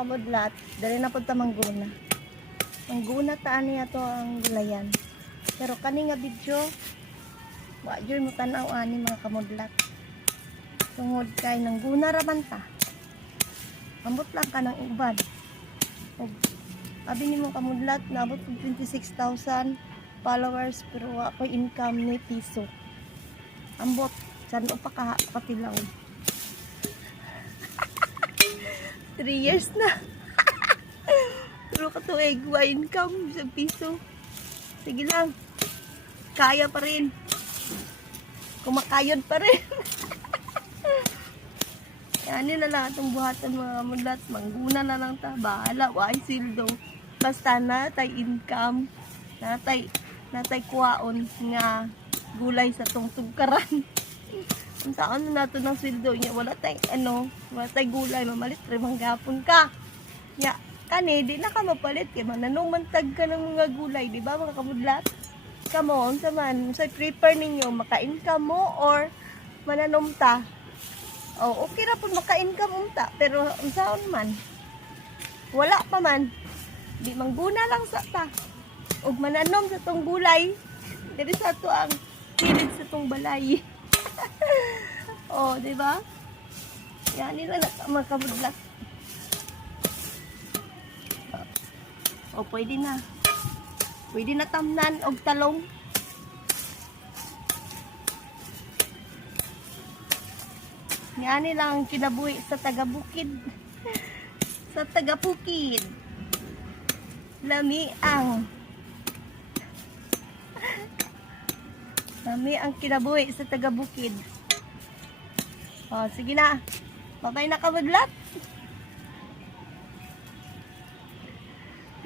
kamudlat, dali na punta mangguna. Mangguna taan niya to ang gulayan. Pero kani nga video, wa jud mo tan-aw ani mga kamudlat. Tungod kay nangguna raman ta. Ambot lang ka ng uban. Og abi nimo kamudlat, naabot og 26,000 followers pero wa ko income ni piso. Ambot, san pa ka patilaw. 3 years na. Pero katuig, wa income sa piso. Sige lang. Kaya pa rin. Kumakayod pa rin. Yan na lang itong buhatan mga kamudlat. Mangguna na lang ta. Bahala, wa ay sildo. Basta natay income. Natay kuwaon nga gulay sa tong tugkaran. Kung saan na nato ng sildo niya, wala tay gulay, mamalit rimang gapon ka. Ya, kani di na ka mapalit kay mananong mantag ka ng mga gulay, di ba mga kamudlat? Kamo, unsa man, sa prepare ninyo maka-income mo or mananom ta? Oh, okay ra pud maka-income unta, pero unsaon man? Wala pa man. Di mangguna lang sa ta. Og mananom sa tong gulay, diri sa to ang kilid sa tong balay. Oh, di ba? Yan nila na mga kamudlat. Oh, pwede na. Pwede na tamnan og talong. Yan nila ang kinabuhi sa taga-bukid. Sa taga-bukid. Lami ang kinabuhi sa taga-bukid. Oh, sige na. Bye-bye na kamudlat.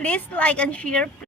Please like and share.